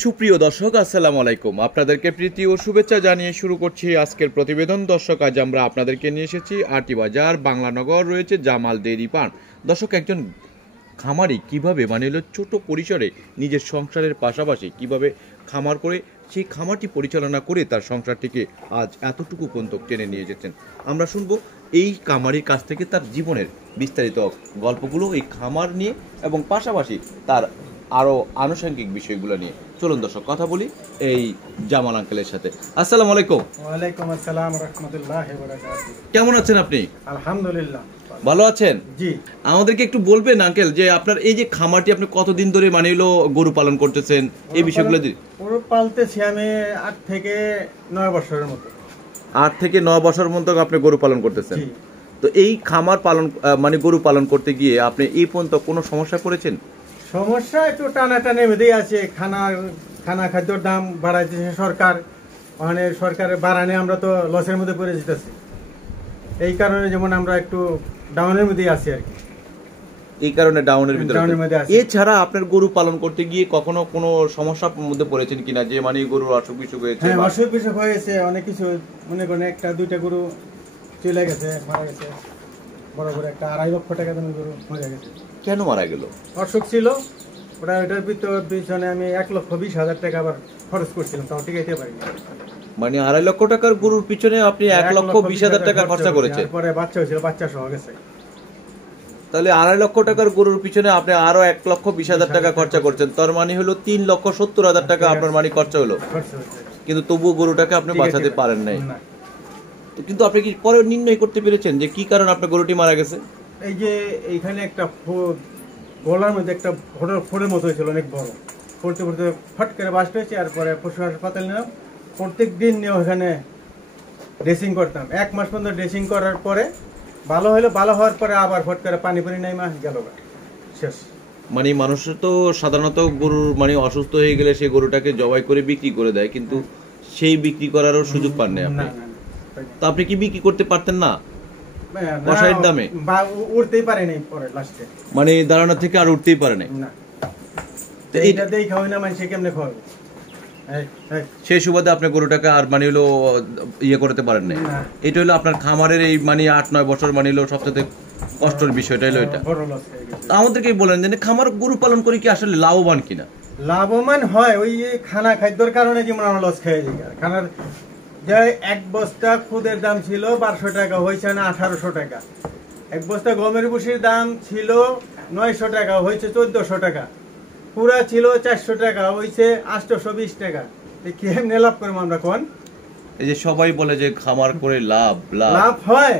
সুপ্রিয় দর্শক, আসসালামু আলাইকুম। আপনাদেরকে প্রীতি ও শুভেচ্ছা জানিয়ে শুরু করছি আজকের প্রতিবেদন। দর্শক, আজ আমরা আপনাদেরকে নিয়ে এসেছি আরটি বাজার বাংলানগর রয়েছে জামাল ডেইরি ফার্ম। দর্শক, একজন খামারি কিভাবে ছোট পরিসরে নিজের সংসারের পাশাপাশি কিভাবে খামার করে সেই খামারটি পরিচালনা করে তার সংসারটিকে আজ এতটুকু পর্যন্ত টেনে নিয়ে যেতেন, আমরা শুনবো এই খামারির কাছ থেকে তার জীবনের বিস্তারিত গল্পগুলো এই খামার নিয়ে এবং পাশাপাশি তার আরও আনুষঙ্গিক বিষয়গুলো নিয়ে। চলুন দর্শক, কথা বলি এই জামাল আঙ্কেলের সাথে। আসসালামু আলাইকুম। ওয়ালাইকুম আসসালাম রাহমাতুল্লাহি ওয়া বারাকাতুহু। কেমন আছেন আপনি? আলহামদুলিল্লাহ, ভালো আছেন? জি। আমাদেরকে একটু বলবেন আঙ্কেল যে আপনার এই যে খামারটি আপনি কতদিন ধরে গরু পালন করতেছেন, এই বিষয়গুলো? গরু পালতেছি আমি 8 থেকে 9 বছরের মতো। 8 থেকে 9 বছর মতো আপনি গরু পালন করতেছেন। তো এই খামার পালন গরু পালন করতে গিয়ে আপনি এই পর্যন্ত কোনো সমস্যা পড়েছেন? সমস্যা একটু টানাটানি মধ্যেই আছে। খানা খাদ্যর দাম বাড়াইতেছে সরকার, মানে সরকারের বাড়ানে আমরা তো লসের মধ্যে পড়ে যেতেছি। এই কারণে যেমন আমরা একটু ডাউনের মধ্যেই আছি আর কি। এই কারণে ডাউনের ভিতরে। এছাড়া আপনার গরু পালন করতে গিয়ে কখনো কোনো সমস্যার মধ্যে পড়েছেন কিনা, যে গরুর অসুখ বিসুখ হয়েছে? হ্যাঁ, অসুখ বিসুখ হয়েছে অনেক কিছু। মনে করেন একটা দুইটা গরু চলে গেছে, মারা গেছে। বড় বড় একটা 2.5 লক্ষ টাকা দামের গরু মারা গেছে। কেন মারা গেল? অসুখ ছিল ওটার পিছনে আমি 1,20,000 টাকা আবার খরচ করছিলাম, তাও টিকাইতে পারি। 2.5 লক্ষ টাকার গরুর পিছনে আপনি 1,20,000 টাকা খরচা করেছেন। পরে বাচ্চা হয়েছিল, বাচ্চা সহ গেছে। তাহলে 2.5 লক্ষ টাকার গরুর পিছনে আপনি আরো 1,20,000 টাকা খরচা করছেন। তার মানে হলো 3,70,000 টাকা আপনার খরচা হলো। কিন্তু তবুও গরুটাকে আপনি বাঁচাতে পারেন নাই। কিন্তু আপনি কি পরে নির্ণয় করতে পেরেছেন যে কি কারণ আপনার গরুটি মারা গেছে? এই যে এইখানে একটা গলার মধ্যে একটা ফোড়ের মতো হয়েছিল, অনেক বড়। পড়তে পড়তে ফট করে বাস্ট হয়েছে। আর পরে পশু হাসপাতাল নিলাম, প্রত্যেক দিন নিয়ে ওখানে ড্রেসিং করতাম। 1 মাস পর্যন্ত ড্রেসিং করার পরে ভালো হলো। ভালো হওয়ার পরে আবার ফট করে পানি নাই, মাস গেল, শেষ। মানুষের তো সাধারণত গরুর অসুস্থ হয়ে গেলে সেই গরুটাকে জবাই করে বিক্রি করে দেয়, কিন্তু সেই বিক্রি করারও সুযোগ পান না আপনি। তো আপনি কি বিক্রি করতে পারতেন না কষাইয়ের দামে? উঠতেই পারে নাই পরে লাস্টে, দাঁড়ানো থেকে আর উঠতেই পারে নাই। এইটা দেই খাওয়াই না, মানুষে কেমনে খাওয়াবে? সেই সুবাদে আপনার গরুটাকে আর ইয়ে করতে পারেন না। এটা হলো আপনার খামারের এই 8-9 বছর সবচেয়ে কষ্টের বিষয়টা হলো এটা। আমাদেরকে বলেন যে খামার গরু পালন করে কি আসলে লাভবান কিনা? লাভবান হয়। ওই খানা খাদ্যর কারণে যেমন আমরা লস খেয়ে যাই। খানার যে 1 বস্তা খুদের দাম ছিল 1200 টাকা, হয়েছে না 1800 টাকা। 1 বস্তা গমের ভুসির দাম ছিল 900 টাকা, হয়েছে 1400 টাকা। পুরা ছিল 400 টাকা, হয়েছে 820 টাকা। কেমনে লাভ করবো আমরা কোন? এই যে সবাই বলে যে খামার করে লাভ হয়,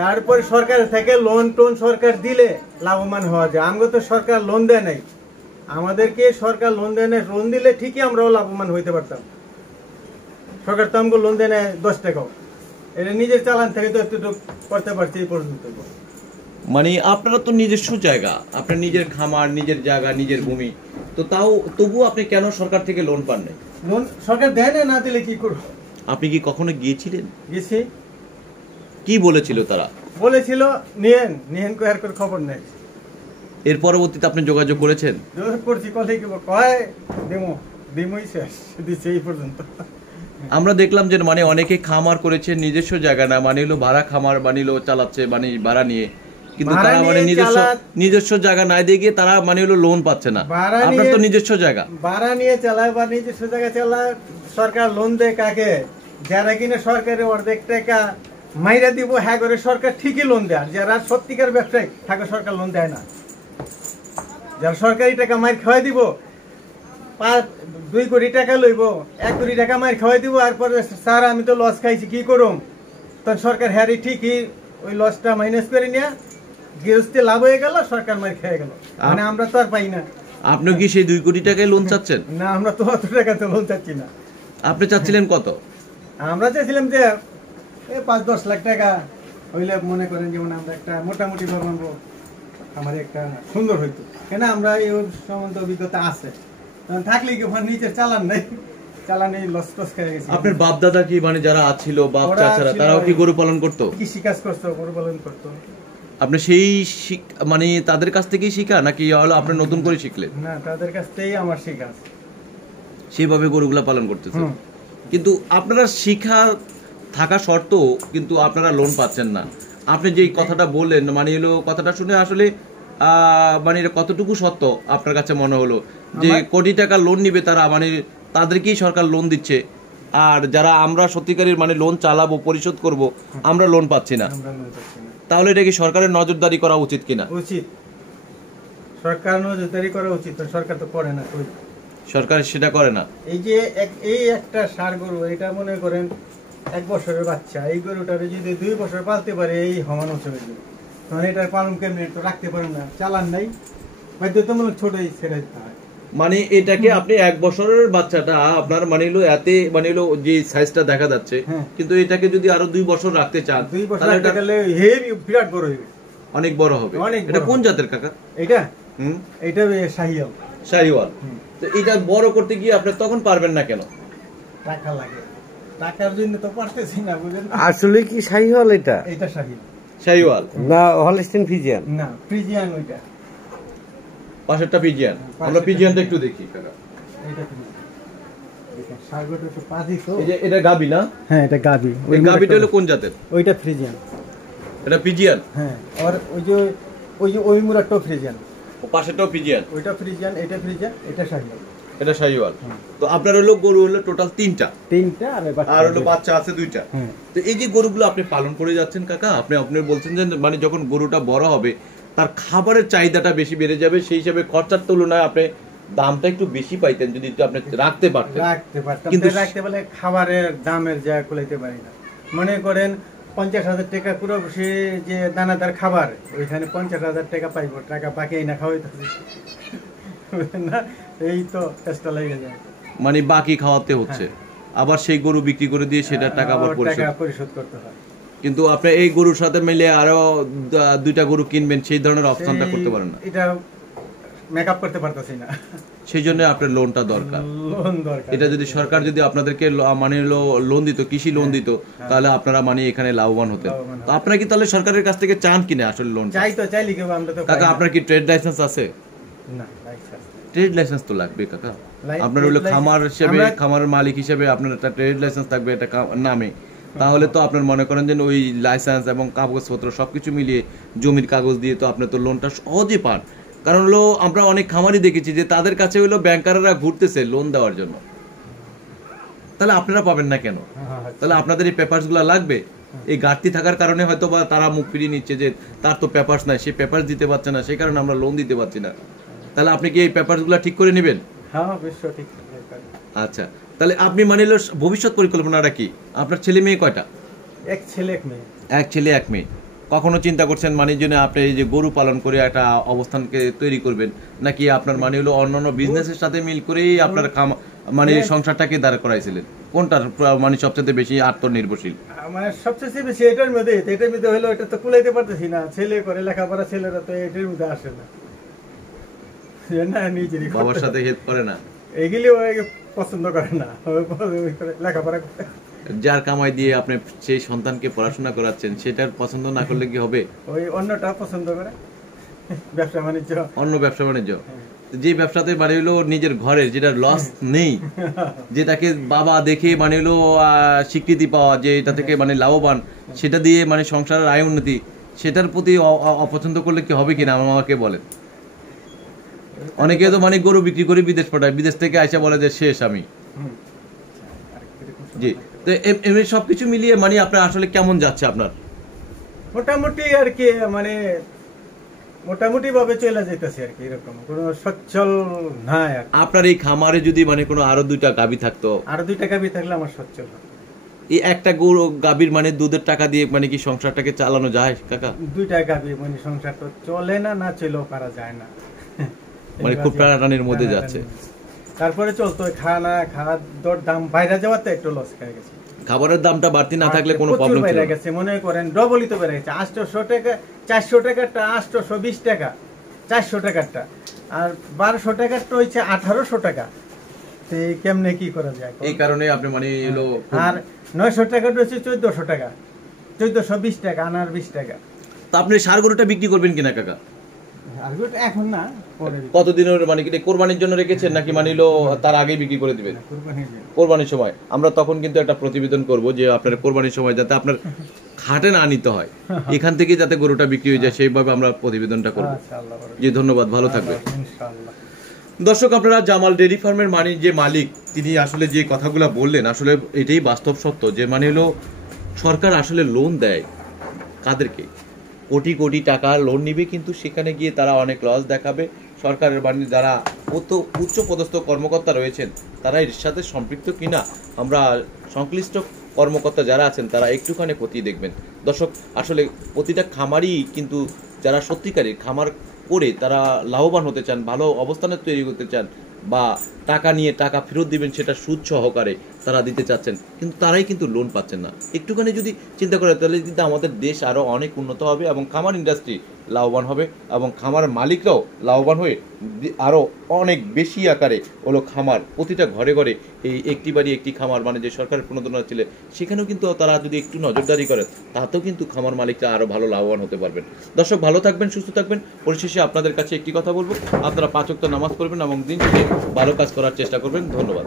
তারপর সরকার থেকে লোন টোন সরকার দিলে লাভবান হওয়া যায়। আমাকে তো সরকার লোন দেয় নাই, আমাদেরকে সরকার লোন দেয় নাই। লোন দিলে ঠিকই আমরাও লাভবান হইতে পারতাম। সরকার তো আমাকে লোন দেয় না 10 টাকাও। এটা নিজের চালান থেকে তো একটু করতে পারছি এই পর্যন্ত। আপনারা তো নিজস্ব জায়গা, আপনার নিজের খামার, নিজের জায়গা, নিজের ভূমি, তো তবুও আপনি কেন সরকার থেকে লোন পান নাই? লোন সরকার দেয় না, দিলে কি করব? আপনি কি কখনো গিয়েছিলেন? গেছি। কি বলেছিল তারা? বলেছিল নিয়েন কো, আর কোনো খবর নাই। এর পরবর্তীতে আপনি যোগাযোগ করেছেন? যোগাযোগ করছি, কয় দিমই শেষ দিচ্ছে এই পর্যন্ত। আমরা দেখলাম যে অনেকে খামার করেছে, নিজস্ব জায়গা না, ভাড়া খামার চালাচ্ছে, ভাড়া নিয়ে। কিন্তু তারা নিজস্ব জায়গা না দিয়ে গিয়ে তারা লোন পাচ্ছে না। আপনার তো নিজস্ব জায়গা। ভাড়া নিয়ে চালায় বা নিজস্ব জায়গা চালায়। সরকার লোন দেয় কাকে? যারা কিনা সরকারের অর্ধেক টাকা মাইরা দিব, হ্যাঁ করে সরকার ঠিকই লোন দেয়। যারা সত্যিকার ব্যবসায়ী থাকে সরকার লোন দেয় না। যারা সরকারি টাকা মাইর খাওয়াই দিব, 2 কোটি টাকা লইব, 1 কোটি টাকা মাইর খাওয়াই দিব, আর পরে স্যার আমি তো লস খাইছি, কি করুম? তখন সরকার হ্যারি ঠিকই ওই লসটা মাইনাস করে নিয়ে গৃহস্থে লাভ হয়ে গেল, সরকার মাইর খেয়ে গেল। আমরা তো আর পাই না। আপনি কি সেই 2 কোটি টাকায় লোন চাচ্ছেন? না, আমরা তো অত টাকা তো লোন চাচ্ছি না। আপনি চাচ্ছিলেন কত? আমরা চাইছিলাম যে 5-10 লাখ টাকা হইলে মনে করেন যেমন আমরা একটা মোটামুটি ভাববো আমার একটা সুন্দর হইতো। কেন আমরা এই সম্বন্ধে অভিজ্ঞতা আছে, থাকলে কি নিচের চালান নাই, চালানে লস টস খেয়ে গেছে। আপনার বাপ দাদা কি যারা আছিল, বাপ চাচারা, তারাও কি গরু পালন করতো? কৃষি কাজ করতো, গরু পালন করতো। আপনি সেই তাদের কাছ থেকেই শিখা নাকি হলো আপনি নতুন করে শিখলেন? না, তাদের কাছ থেকেই আমার শিখা। সেইভাবে গরুগুলা পালন করতেছেন। হুম। কিন্তু আপনারা শিক্ষা থাকা সত্ত্বেও কিন্তু আপনারা লোন পাচ্ছেন না। আপনি যে কথাটা বললেন মানে হলো কথাটা শুনে আসলে মানে এটা কতটুকু সত্য আপনার কাছে মনে হলো যে কোটি টাকা লোন নিবে তারা মানে তাদেরকেই সরকার লোন দিচ্ছে, আর যারা আমরা সত্যিকারের মানে লোন চালাবো পরিশোধ করব আমরা লোন পাচ্ছি না। আমরা লোন পাচ্ছি না। তাহলে এটা কি সরকারের নজরদারি করা উচিত কিনা? উচিত, সরকার নজরদারি করা উচিত, তো সরকার তো করে না। সরকার সেটা করে না। এই যে এই একটা ষাঁড় গরু, এটা মনে করেন 1 বছরের বাচ্চা, এই গরুটারে যদি 2 বছর পালতে পারে এই সমান চলে যাবে, তখন এটার পালন কেমনি তো রাখতে পারেন না, চালান নাই, বাধ্যতামূলক ছোটই ছেড়ে দিতে হয়। মানে এটাকে আপনি 1 বছরের বাচ্চাটা আপনার মানে হলো এতে মানে হলো যে সাইজটা দেখা যাচ্ছে, কিন্তু এটাকে যদি আরো 2 বছর রাখতে চান 2 বছর রাখতে গেলে হেভি বিরাট বড় হবে, অনেক বড় হবে। এটা কোন জাতের কাকা? এটা এটা শাহিওয়াল। শাহিওয়াল। তো এটা বড় করতে গিয়ে আপনি তখন পারবেন না কেন? টাকা লাগে, টাকার জন্য তো পারতেছি না, বুঝেন। আসলে কি শাহিওয়াল? এটা এটা শাহিওয়াল। শাহিওয়াল না হলস্টিন ফ্রিজিয়ান? না ফ্রিজিয়ান, ওইটা পাশেরটা ফ্রিজিয়ান। আমরা ফ্রিজিয়ানটা একটু দেখি কাকা। এটা ফ্রিজিয়ান, এটা সাগরটা তো পাজি তো। এই যে এটা গাবি না? হ্যাঁ এটা গাবি। ওই গাবিটা হলো কোন জাতের? ওইটা ফ্রিজিয়ান। এটা ফ্রিজিয়ান। হ্যাঁ, আর ওই যে ওই মুরাটাও ফ্রিজিয়ান। ও পাশেরটাও ফ্রিজিয়ান। ওইটা ফ্রিজিয়ান, এটা ফ্রিজিয়ান, এটা শাহিওয়াল। এটা শাহিওয়াল। তো আপনার হলো গরু হলো টোটাল 3টা। আর হলো বাচ্চা আছে 2টা। তো এই যে গরুগুলো আপনি পালন করে যাচ্ছেন কাকা, আপনি বলছেন যে মানে যখন গরুটা বড় হবে তার খাবারের চাহিদাটা বেশি বেড়ে যাবে, সেই হিসাবে খরচার তুলনায় আপনি দামটা একটু বেশি পাইতেন যদি একটু আপনি রাখতে পারতেন। কিন্তু রাখতে বলে খাবারের দামের যা কুলাইতে পারি না। মনে করেন 50,000 টাকা পুরো বসে যে দানাদার খাবার, ওইখানে 50,000 টাকা পাইব, টাকা পাকেই না খাওয়াইতে না, এই তো চেষ্টা লেগে যায়। মানে বাকি খাওয়াতে হচ্ছে, আবার সেই গরু বিক্রি করে দিয়ে সেটা টাকা আবার পরিশোধ করতে হয়। কিন্তু আপনি এই গরুর সাথে মিলে আরো 2টা গরু কিনবেন, সেই ধরনের অপশনটা করতে পারেন না। এটা মেকআপ করতে পারতেছি না, সেই জন্য আপনার লোনটা দরকার। লোন দরকার। এটা যদি সরকার যদি আপনাদেরকে মানে লোন দিত, কৃষি লোন দিত, তাহলে আপনারা মানে এখানে লাভবান হতেন। তো আপনারা কি তাহলে সরকারের কাছ থেকে চান কিনা আসলে লোন? চাইলি কেউ, আমরা তো কাকা আপনার কি ট্রেড লাইসেন্স আছে? না, লাইসেন্স। ট্রেড লাইসেন্স তো লাগবে কাকা। আপনার হলো খামার হিসেবে, খামারের মালিক হিসেবে আপনার একটা ট্রেড লাইসেন্স থাকবে এটা নামে। তাহলে তো আপনার মনে করেন যে ওই লাইসেন্স এবং কাগজপত্র সবকিছু মিলিয়ে জমির কাগজ দিয়ে তো আপনি তো লোনটা সহজে পান। কারণ হলো আমরা অনেক খামারই দেখেছি যে তাদের কাছে হলো ব্যাংকাররা ঘুরতেছে লোন দেওয়ার জন্য। তাহলে আপনারা পাবেন না কেন? তাহলে আপনাদের এই পেপারস গুলা লাগবে। এই ঘাটতি থাকার কারণে হয়তো বা তারা মুখ ফিরিয়ে নিচ্ছে যে তার তো পেপারস নাই, সে পেপারস দিতে পারছে না, সেই কারণে আমরা লোন দিতে পারছি না। তাহলে আপনি কি এই পেপারস গুলা ঠিক করে নেবেন? হ্যাঁ, অবশ্যই ঠিক। আচ্ছা, তাহলে আপনি মানে ভবিষ্যৎ পরিকল্পনাটা কি? আপনার ছেলে মেয়ে কয়টা? 1 ছেলে 1 মেয়ে। 1 ছেলে 1 মেয়ে। কখনো চিন্তা করছেন মানে জন্য আপনি এই যে গরু পালন করে একটা অবস্থানকে তৈরি করবেন, নাকি আপনার মানে হলো অন্যান্য বিজনেসের সাথে মিল করেই আপনার মানে সংসারটাকে দাঁড় করাইছিলেন? কোনটার মানে সবচেয়ে বেশি আত্মনির্ভরশীল? মানে সবচেয়ে বেশি এটার মধ্যে হলো, এটা তো কুলাইতে পারতেছি না, ছেলে করে লেখাপড়া, ছেলেরা তো এটার মধ্যে আসে না, নিজেরই বাবার সাথে হেল্প করে না, এগুলি পছন্দ করে না, লেখাপড়া করতে। যার কামাই দিয়ে আপনি সেই সন্তানকে পড়াশোনা করাচ্ছেন সেটার পছন্দ না করলে কি হবে? ওই অন্যটা পছন্দ করে, ব্যবসা বাণিজ্য, অন্য ব্যবসা বাণিজ্য। যে ব্যবসাতে মানে হলো নিজের ঘরের যেটা লস নেই, যেটাকে বাবা দেখে মানে হলো স্বীকৃতি পাওয়া, যে এটা থেকে মানে লাভবান, সেটা দিয়ে মানে সংসারের আয় উন্নতি, সেটার প্রতি অপছন্দ করলে কি হবে কিনা আমার মামাকে বলেন। অনেকে তো মানে গরু বিক্রি করে বিদেশ পাঠায়, বিদেশ থেকে আইসা বলে যে শেষ আমি। জি, তো এমনি সবকিছু মিলিয়ে মানে আপনার আসলে কেমন যাচ্ছে আপনার? মোটামুটি আর কি, মানে মোটামুটি ভাবে চলে যেতেছে আর কি, এরকম কোনো সচ্ছল নাই। আপনার এই খামারে যদি মানে কোনো আরো 2টা গাভী থাকতো? আরো 2টা গাভী থাকলে আমার সচ্ছল হতো। এই একটা গরু গাভীর মানে দুধের টাকা দিয়ে মানে কি সংসারটাকে চালানো যায় কাকা? 2টা গাভী মানে সংসার তো চলে না, না চলেও পারা যায় না, মানে খুব টানাটানির মধ্যে যাচ্ছে। তারপরে চলতো খাওয়া দর দাম বাইরে যাওয়াতে একটু লস খেয়ে গেছে। খাবারের দামটা বাড়তি না থাকলে কোনো প্রবলেম ছিল না। মনে করেন ডবলই তো বেড়ে গেছে, 800 টাকা, 400 টাকারটা 820 টাকা, 400 টাকারটা, আর 1200 টাকারটা হচ্ছে 1800 টাকা। তো কেমনে কি করা যায়? এই কারণে আপনি মানে এলো। আর 900 টাকাটা হচ্ছে 1400 টাকা, 1420 টাকা, আনার 20 টাকা। তো আপনি ষাঁড় গরুটা বিক্রি করবেন কিনা কাকা? আর ওটা এখন না, পরে দিব। কতদিনের মানে কি কোরবানির জন্য রেখেছেন নাকি মানিলো তার আগেই বিক্রি করে দিবেন? কুরবানির দিন। কোরবানির সময় আমরা তখন কিন্তু একটা প্রতিবেদন করব যে আপনার কোরবানির সময় যাতে আপনার খাটে না নিতে হয়, এখান থেকে যাতে গরুটা বিক্রি হয়ে যায় সেইভাবে আমরা প্রতিবেদনটা করব। আচ্ছা, আল্লাহ বড়। জি ধন্যবাদ, ভালো থাকবেন। ইনশাআল্লাহ। দর্শক আপনারা জামাল ডেইরি ফার্মের যে মালিক তিনি আসলে যে কথাগুলো বললেন আসলে এটাই বাস্তব সত্য যে মানে হলো সরকার আসলে লোন দেয় কাদেরকে, কোটি কোটি টাকা লোন নিবে কিন্তু সেখানে গিয়ে তারা অনেক লস দেখাবে। সরকারের বাণী যারা উচ্চ পদস্থ কর্মকর্তা রয়েছেন তারা এর সাথে সম্পৃক্ত কিনা আমরা সংশ্লিষ্ট কর্মকর্তা যারা আছেন তারা একটুখানি খতিয়ে দেখবেন। দর্শক আসলে প্রতিটা খামারই কিন্তু যারা সত্যিকারের খামার করে তারা লাভবান হতে চান, ভালো অবস্থানে তৈরি করতে চান বা টাকা নিয়ে টাকা ফেরত দিবেন সেটা সুদ সহকারে তারা দিতে চাচ্ছেন, কিন্তু তারাই কিন্তু লোন পাচ্ছেন না। একটুখানি যদি চিন্তা করে তাহলে কিন্তু আমাদের দেশ আরও অনেক উন্নত হবে এবং খামার ইন্ডাস্ট্রি লাভবান হবে এবং খামার মালিকরাও লাভবান হয়ে আরও অনেক বেশি আকারে হলো খামার প্রতিটা ঘরে ঘরে এই একটি বাড়ি একটি খামার মানে যে সরকারের প্রণোদনা ছিল সেখানেও কিন্তু তারা যদি একটু নজরদারি করে তাতেও কিন্তু খামার মালিকরা আরও ভালো লাভবান হতে পারবেন। দর্শক ভালো থাকবেন, সুস্থ থাকবেন। পরিশেষে আপনাদের কাছে একটি কথা বলবো, আপনারা 5 ওয়াক্ত নামাজ পড়বেন এবং দিন শেষে ভালো কাজ করার চেষ্টা করবেন। ধন্যবাদ।